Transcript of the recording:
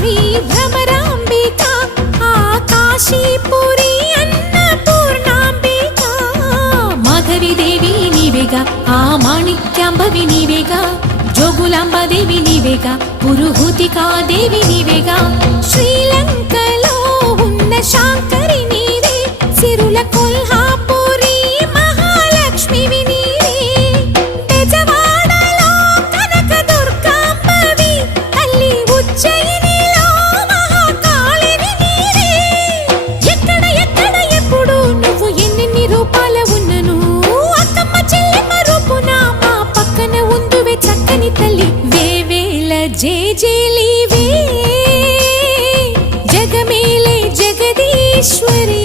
శ్రీ భ్రమరాంబిక ఆకాశీపురి అన్నపూర్ణాంబిక మాధవి దేవి నీవేగా ఆ మాణిక్యాంబవి నీవేగా జోగులాంబదేవి నీవేగా పురుహూతికా దేవి నీవేగా శ్రీలంకలో ఉన్న శాంకరి నీవే సిరుల కొల్హాపురి మహాలక్ష్మివి నీవే బెజవాడలో కనక దుర్గాంబవి తల్లి ఉజ్జయినిలో మహాకాళివి నీవే ఎక్కడ ఎక్కడ ఎప్పుడు నువ్వు ఎన్నెన్ని రూపాల ఉన్నను అక్కమ్మ చెల్లెమ్మ రూపున మా పక్కన ఉందువే చక్కని తల్లి వేవేల జేజేలివే జగమేలే జగదీశ్వరి।